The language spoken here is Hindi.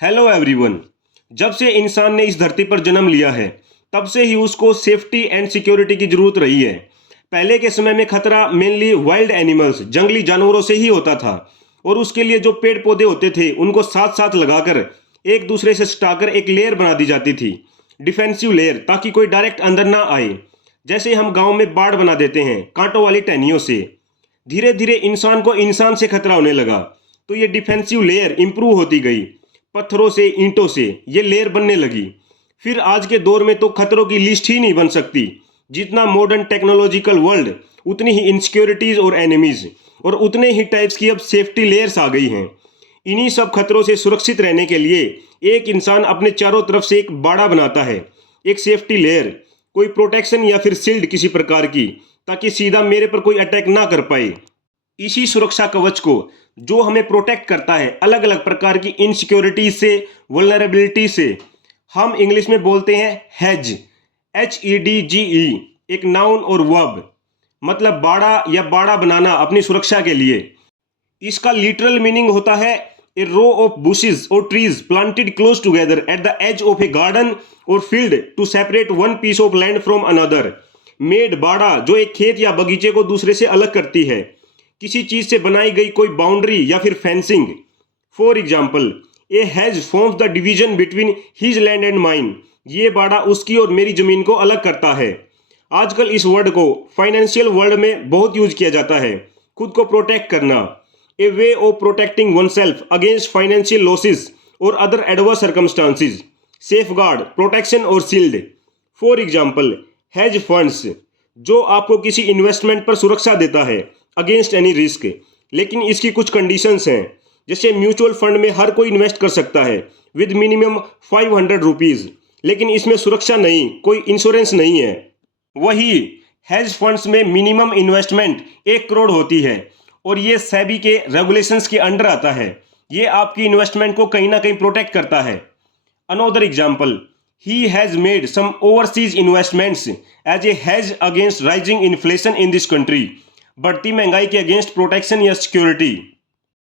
Hello everyone. जब से इंसान ने इस धरती पर जन्म लिया है तब से ही उसको सेफ्टी एंड सिक्योरिटी की जरूरत रही है। पहले के समय में खतरा मेनली वाइल्ड एनिमल्स जंगली जानवरों से ही होता था और उसके लिए जो पेड़ पौधे होते थे उनको साथ साथ लगाकर एक दूसरे से सटाकर एक लेयर बना दी जाती थी, डिफेंसिव लेयर, ताकि कोई डायरेक्ट अंदर ना आए। जैसे हम गांव में बाड़ बना देते हैं कांटों वाली टहनियों से। धीरे धीरे इंसान को इंसान से खतरा होने लगा तो ये डिफेंसिव लेयर इंप्रूव होती गई। पत्थरों से, ईंटों से ये लेयर बनने लगी। फिर आज के दौर में तो खतरों की लिस्ट ही नहीं बन सकती। जितना मॉडर्न टेक्नोलॉजिकल वर्ल्ड उतनी ही इनसिक्योरिटीज और एनिमीज और उतने ही टाइप्स की अब सेफ्टी लेयर्स आ गई हैं। इन्हीं सब खतरों से सुरक्षित रहने के लिए एक इंसान अपने चारों तरफ से एक बाड़ा बनाता है, एक सेफ्टी लेयर, कोई प्रोटेक्शन या फिर शील्ड किसी प्रकार की, ताकि सीधा मेरे पर कोई अटैक ना कर पाए। इसी सुरक्षा कवच को जो हमें प्रोटेक्ट करता है अलग अलग प्रकार की इनसिक्योरिटीज से, वल्नरेबिलिटी से, हम इंग्लिश में बोलते हैं हेज, HEDGE। एक नाउन और वर्ब, मतलब बाड़ा या बाड़ा बनाना अपनी सुरक्षा के लिए। इसका लिटरल मीनिंग होता है ए रो ऑफ बुशेस और trees planted close together at the edge of a garden और field to separate one piece of land from another. मेड, बाड़ा, जो एक खेत या बगीचे को दूसरे से अलग करती है, किसी चीज से बनाई गई कोई बाउंड्री या फिर fencing. For example, A has forms the division between his land and mine. ये बाड़ा उसकी और मेरी जमीन को अलग करता है। आजकल इस वर्ड को फाइनेंशियल वर्ल्ड में बहुत यूज किया जाता है, खुद को प्रोटेक्ट करना। A way of protecting oneself against financial losses और other adverse circumstances. Safeguard, protection और shield. For example, hedge funds, जो आपको किसी इन्वेस्टमेंट पर सुरक्षा देता है अगेंस्ट एनी रिस्क, लेकिन इसकी कुछ कंडीशंस हैं। जैसे म्यूचुअल फंड में हर कोई इन्वेस्ट कर सकता है विद मिनिमम 500 रुपीज़, लेकिन इसमें सुरक्षा नहीं, कोई इंश्योरेंस नहीं है। वही हेज फंड्स में मिनिमम इन्वेस्टमेंट 1 करोड़ होती है और ये सेबी के रेगुलेशंस के अंडर आता है। ये आपकी इन्वेस्टमेंट को कहीं ना कहीं प्रोटेक्ट करता है। Another example, he has made some overseas investments as a hedge against rising inflation in this country। बढ़ती महंगाई के अगेंस्ट प्रोटेक्शन या सिक्योरिटी।